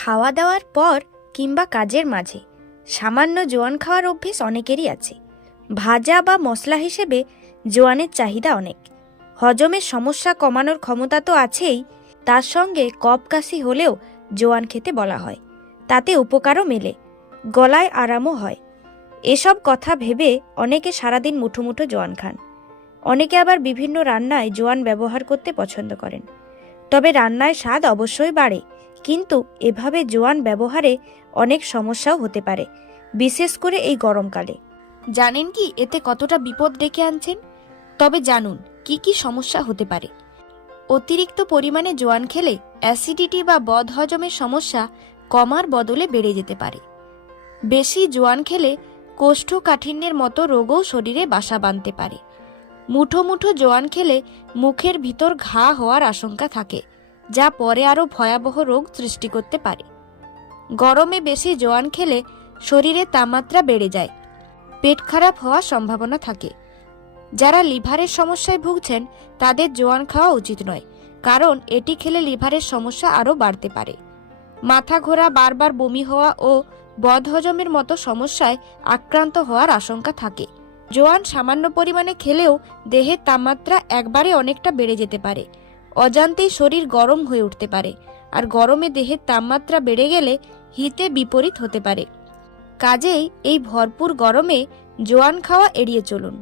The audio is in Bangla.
খাওয়া দাওয়ার পর কিংবা কাজের মাঝে সামান্য জোয়ান খাওয়ার অভ্যেস অনেকেরই আছে। ভাজা বা মশলা হিসেবে জোয়ানের চাহিদা অনেক। হজমের সমস্যা কমানোর ক্ষমতা তো আছেই, তার সঙ্গে কফ কাশি হলেও জোয়ান খেতে বলা হয়। তাতে উপকারও মেলে, গলায় আরামও হয়। এসব কথা ভেবে অনেকে সারাদিন মুঠো মুঠো জোয়ান খান। অনেকে আবার বিভিন্ন রান্নায় জোয়ান ব্যবহার করতে পছন্দ করেন। তবে রান্নায় স্বাদ অবশ্যই বাড়ে, কিন্তু এভাবে জোয়ান ব্যবহারে অনেক সমস্যাও হতে পারে, বিশেষ করে এই গরমকালে। জানেন কি এতে কতটা বিপদ ডেকে আনছেন? তবে জানুন কি কি সমস্যা হতে পারে। অতিরিক্ত পরিমাণে জোয়ান খেলে অ্যাসিডিটি বা বদহজমের সমস্যা কমার বদলে বেড়ে যেতে পারে। বেশি জোয়ান খেলে কোষ্ঠকাঠিন্যের মতো রোগও শরীরে বাসা বাঁধতে পারে। মুঠো মুঠো জোয়ান খেলে মুখের ভিতর ঘা হওয়ার আশঙ্কা থাকে, যা পরে আরও ভয়াবহ রোগ সৃষ্টি করতে পারে। গরমে বেশি জোয়ান খেলে শরীরে তাপমাত্রা বেড়ে যায়, পেট খারাপ হওয়ার সম্ভাবনা থাকে। যারা লিভারের সমস্যায় ভুগছেন তাদের জোয়ান খাওয়া উচিত নয়, কারণ এটি খেলে লিভারের সমস্যা আরও বাড়তে পারে। মাথা ঘোরা, বারবার বমি হওয়া ও বদহজমের মতো সমস্যায় আক্রান্ত হওয়ার আশঙ্কা থাকে। জোয়ান সামান্য পরিমাণে খেলেও দেহের তাপমাত্রা একবারে অনেকটা বেড়ে যেতে পারে। অজান্তেই শরীর গরম হয়ে উঠতে পারে, আর গরমে দেহের তাপমাত্রা বেড়ে গেলে হিতে বিপরীত হতে পারে। কাজেই এই ভরপুর গরমে জোয়ান খাওয়া এড়িয়ে চলুন।